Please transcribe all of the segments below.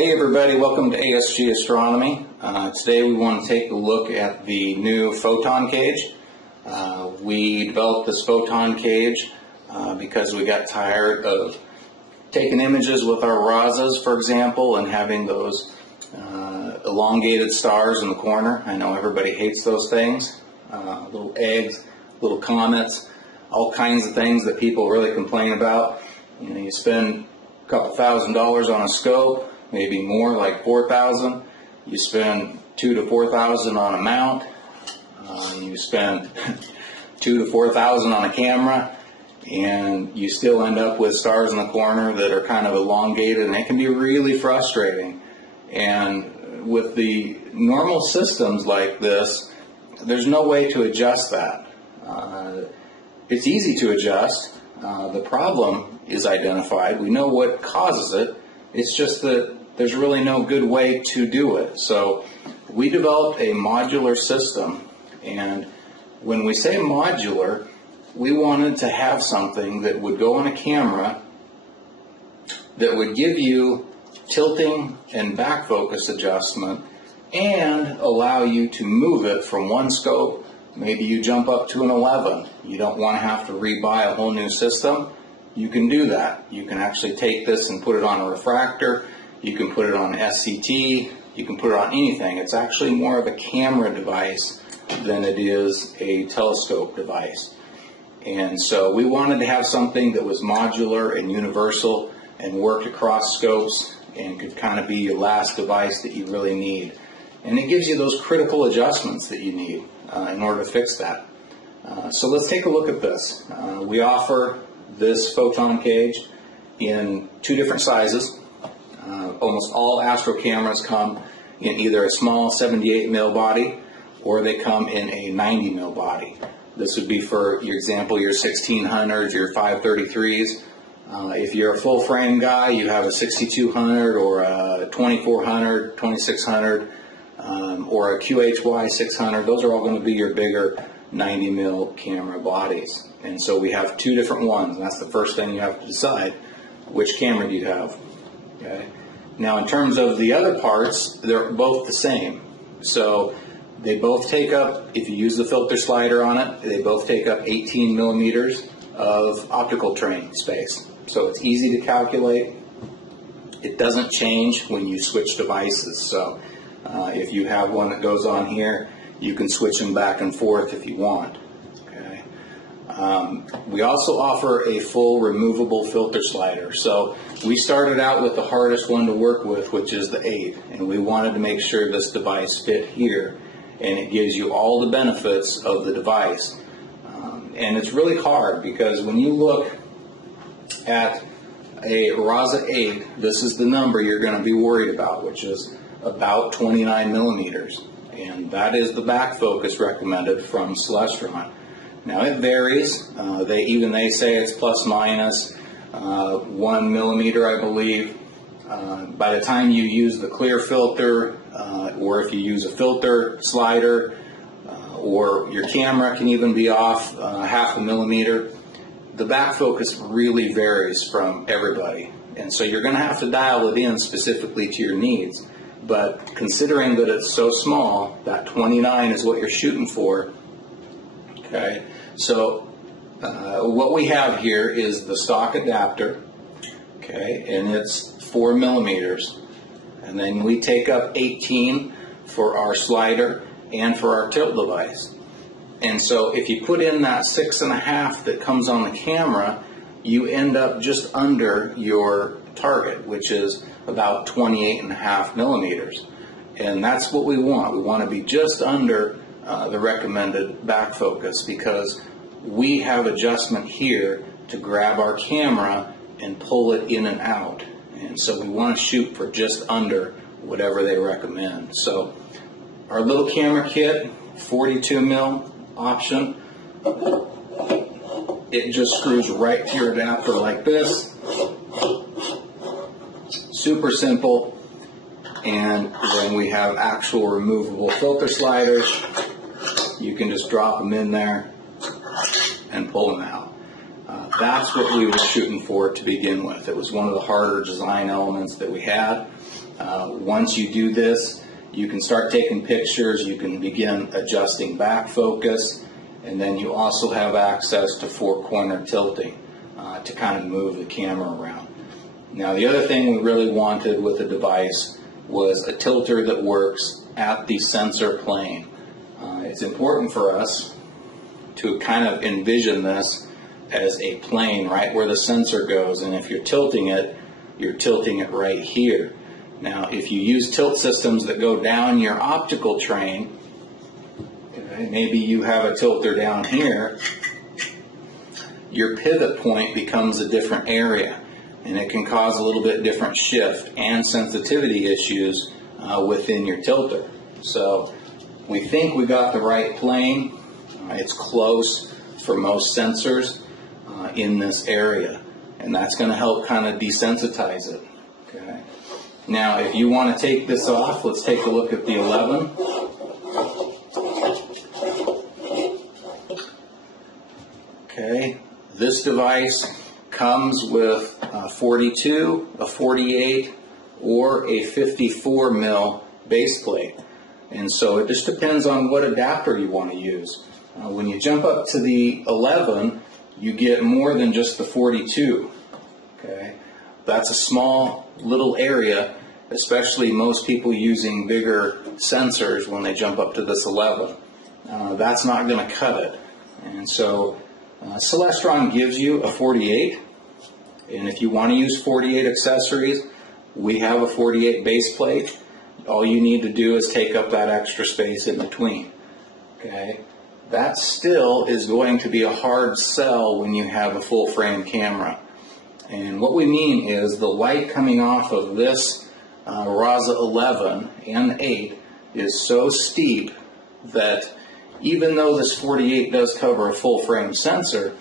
Hey everybody, welcome to ASG Astronomy. Today we want to take a look at the new Photon Cage. We developed this Photon Cage because we got tired of taking images with our RASAs, for example, and having those elongated stars in the corner. I know everybody hates those things. Little eggs, little comets, all kinds of things that people really complain about. You know, you spend a couple $1,000s on a scope, maybe more, like $4,000. You spend $2,000 to $4,000 on a mount. You spend $2,000 to $4,000 on a camera, and you still end up with stars in the corner that are kind of elongated, and it can be really frustrating. And with the normal systems like this, there's no way to adjust that. It's easy to adjust. The problem is identified. We know what causes it. It's just that there's really no good way to do it. So we developed a modular system, and when we say modular, we wanted to have something that would go on a camera that would give you tilting and back focus adjustment and allow you to move it from one scope. Maybe you jump up to an 11. You don't want to have to rebuy a whole new system. You can do that. You can actually take this and put it on a refractor. You can put it on SCT. You can put it on anything. It's actually more of a camera device than it is a telescope device. And so we wanted to have something that was modular and universal and worked across scopes and could kind of be your last device that you really need. And it gives you those critical adjustments that you need in order to fix that. So let's take a look at this. We offer this Photon Cage in two different sizes. Almost all astro-cameras come in either a small 78mm body or they come in a 90mm body. This would be, for your example, your 1600s, your 533s. If you're a full frame guy, you have a 6200 or a 2400, 2600, or a QHY 600. Those are all going to be your bigger 90mm camera bodies. And so we have two different ones, and that's the first thing you have to decide. Which camera do you have? Okay. Now, in terms of the other parts, they're both the same. So they both take up, if you use the filter slider on it, they both take up 18 millimeters of optical train space. So it's easy to calculate. It doesn't change when you switch devices. So if you have one that goes on here, you can switch them back and forth if you want. Okay. We also offer a full removable filter slider. So we started out with the hardest one to work with, which is the 8, and we wanted to make sure this device fit here, and it gives you all the benefits of the device. And it's really hard because when you look at a RASA 8, this is the number you're going to be worried about, which is about 29 millimeters. And that is the back focus recommended from Celestron. Now it varies. They say it's plus minus 1 millimeter, I believe. By the time you use the clear filter, or if you use a filter slider, or your camera can even be off half a millimeter, the back focus really varies from everybody. And so you're going to have to dial it in specifically to your needs. But considering that it's so small, that 29 is what you're shooting for. Okay, so what we have here is the stock adapter. Okay, and it's 4 millimeters. And then we take up 18 for our slider and for our tilt device. And so if you put in that 6.5 that comes on the camera, you end up just under your target, which is about 28.5 millimeters. And that's what we want. We want to be just under the recommended back focus, because we have adjustment here to grab our camera and pull it in and out. And so we want to shoot for just under whatever they recommend. So our little camera kit, 42mm option, it just screws right to your adapter like this. Super simple. And then we have actual removable filter sliders. You can just drop them in there and pull them out. That's what we were shooting for to begin with. It was one of the harder design elements that we had. Once you do this, you can start taking pictures, you can begin adjusting back focus, and then you also have access to four-corner tilting to kind of move the camera around. Now, the other thing we really wanted with the device was a tilter that works at the sensor plane. It's important for us to kind of envision this as a plane right where the sensor goes, and if you're tilting it right here. Now, if you use tilt systems that go down your optical train, okay, maybe you have a tilter down here, your pivot point becomes a different area, and it can cause a little bit different shift and sensitivity issues within your tilter. So we think we got the right plane. It's close for most sensors in this area, and that's going to help kind of desensitize it. Okay. Now, if you want to take this off, let's take a look at the 11. Okay, this device comes with a 42, a 48, or a 54 mil base plate. And so it just depends on what adapter you want to use. When you jump up to the 11, you get more than just the 42. Okay, that's a small little area, especially most people using bigger sensors when they jump up to this 11. That's not going to cut it. And so Celestron gives you a 48, and if you want to use 48 accessories, we have a 48 base plate. All you need to do is take up that extra space in between. Okay, that still is going to be a hard sell when you have a full frame camera. And what we mean is the light coming off of this RASA 11 and 8 is so steep that even though this 48 does cover a full frame sensor,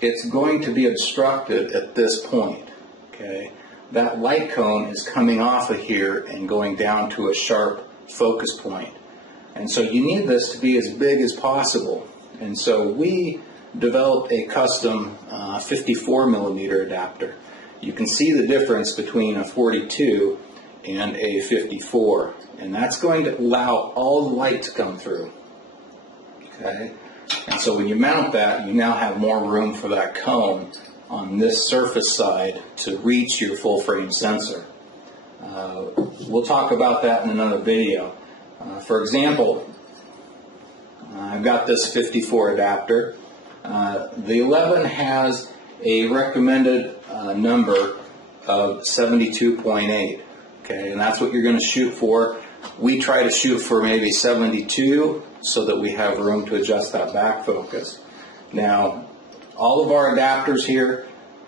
it's going to be obstructed at this point. Okay, that light cone is coming off of here and going down to a sharp focus point. And so you need this to be as big as possible. And so we developed a custom 54 millimeter adapter. You can see the difference between a 42 and a 54. And that's going to allow all the light to come through. Okay? And so when you mount that, you now have more room for that cone on this surface side to reach your full frame sensor. We'll talk about that in another video. For example, I've got this 54 adapter. The 11 has a recommended number of 72.8. Okay, and that's what you're going to shoot for. We try to shoot for maybe 72 so that we have room to adjust that back focus. Now, all of our adapters here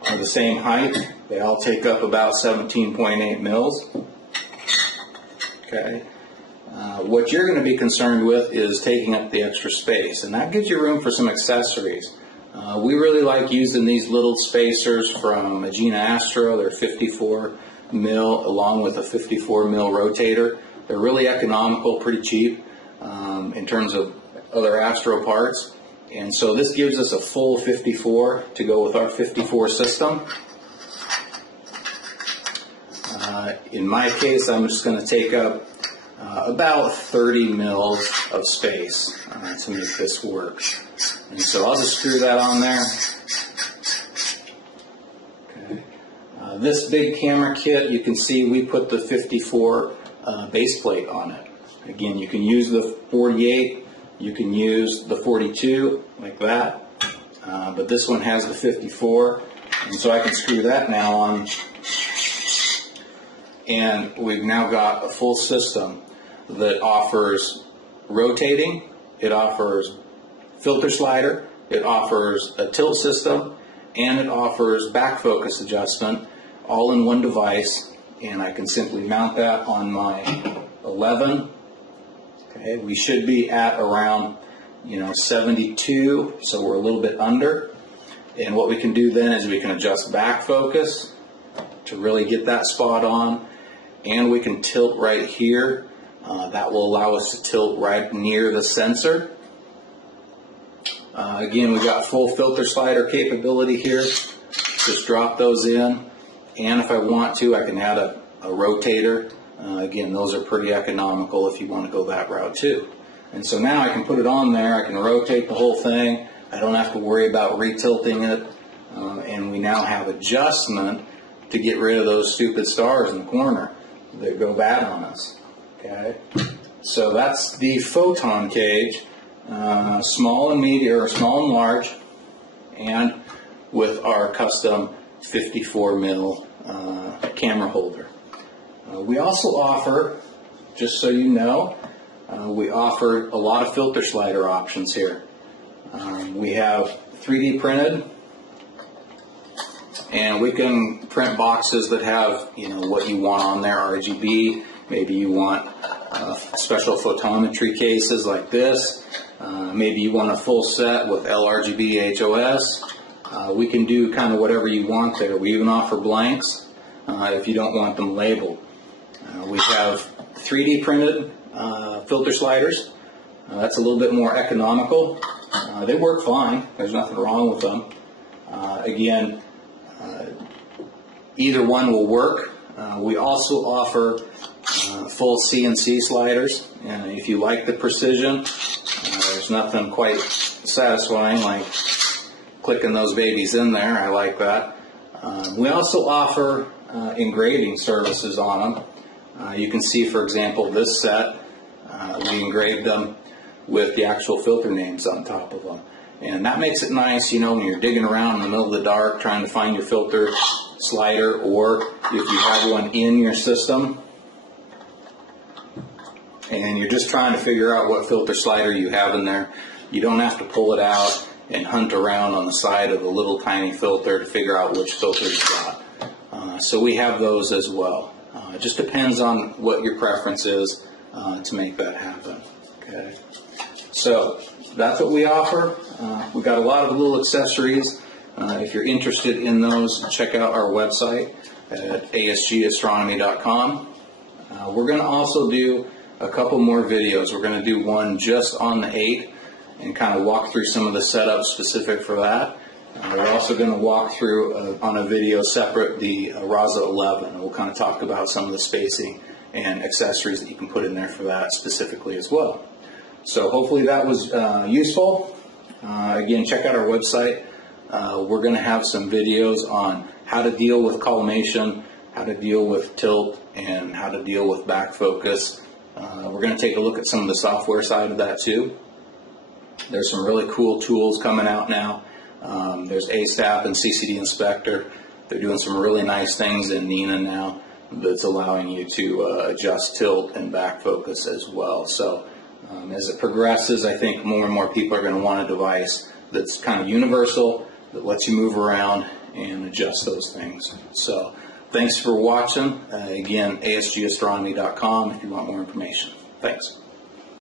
are the same height. They all take up about 17.8 mils. Okay. What you're going to be concerned with is taking up the extra space, and that gives you room for some accessories. We really like using these little spacers from Agena Astro. They're 54 mil along with a 54 mil rotator. They're really economical, pretty cheap in terms of other Astro parts. And so this gives us a full 54 to go with our 54 system. In my case, I'm just going to take up about 30 mils of space to make this work. And so I'll just screw that on there. Okay. This big camera kit, you can see we put the 54 base plate on it. Again, you can use the 48, you can use the 42 like that, but this one has the 54, and so I can screw that now on, and we've now got a full system that offers rotating, it offers filter slider, it offers a tilt system, and it offers back focus adjustment all in one device. And I can simply mount that on my 11. Okay, we should be at around 72, so we're a little bit under. And what we can do then is we can adjust back focus to really get that spot on, and we can tilt right here. That will allow us to tilt right near the sensor. Again, we got full filter slider capability here. Just drop those in, and if I want to, I can add a rotator. Again, those are pretty economical if you want to go that route too. And so now I can put it on there, I can rotate the whole thing, I don't have to worry about retilting it, and we now have adjustment to get rid of those stupid stars in the corner that go bad on us. Okay, so that's the Photon Cage, small and medium, or small and large, and with our custom 54 mil camera holder. We also offer, just so you know, we offer a lot of filter slider options here. We have 3D printed, and we can print boxes that have, you know, what you want on there, RGB. Maybe you want special photometry cases like this. Maybe you want a full set with LRGB HOS. We can do kind of whatever you want there. We even offer blanks if you don't want them labeled. We have 3D printed filter sliders. That's a little bit more economical. They work fine. There's nothing wrong with them. Again, either one will work. We also offer full CNC sliders, and if you like the precision, there's nothing quite satisfying like clicking those babies in there. I like that. We also offer engraving services on them. You can see, for example, this set, we engraved them with the actual filter names on top of them. And that makes it nice, you know, when you're digging around in the middle of the dark trying to find your filter slider, or if you have one in your system and you're just trying to figure out what filter slider you have in there, you don't have to pull it out and hunt around on the side of the little tiny filter to figure out which filter you got. So we have those as well. It just depends on what your preference is to make that happen. Okay. So that's what we offer. We've got a lot of little accessories. If you're interested in those, check out our website at asgastronomy.com. We're going to also do a couple more videos. We're going to do one just on the 8 and kind of walk through some of the setup specific for that. We're also going to walk through on a video separate the RASA 11, and we'll kind of talk about some of the spacing and accessories that you can put in there for that specifically as well. So hopefully that was useful. Again, check out our website. We're going to have some videos on how to deal with collimation, how to deal with tilt, and how to deal with back focus. We're going to take a look at some of the software side of that too. There's some really cool tools coming out now. There's ASAP and CCD Inspector. They're doing some really nice things in Nina now that's allowing you to adjust tilt and back focus as well. So as it progresses, I think more and more people are going to want a device that's kind of universal, that lets you move around and adjust those things. So thanks for watching. Again, asgastronomy.com if you want more information. Thanks.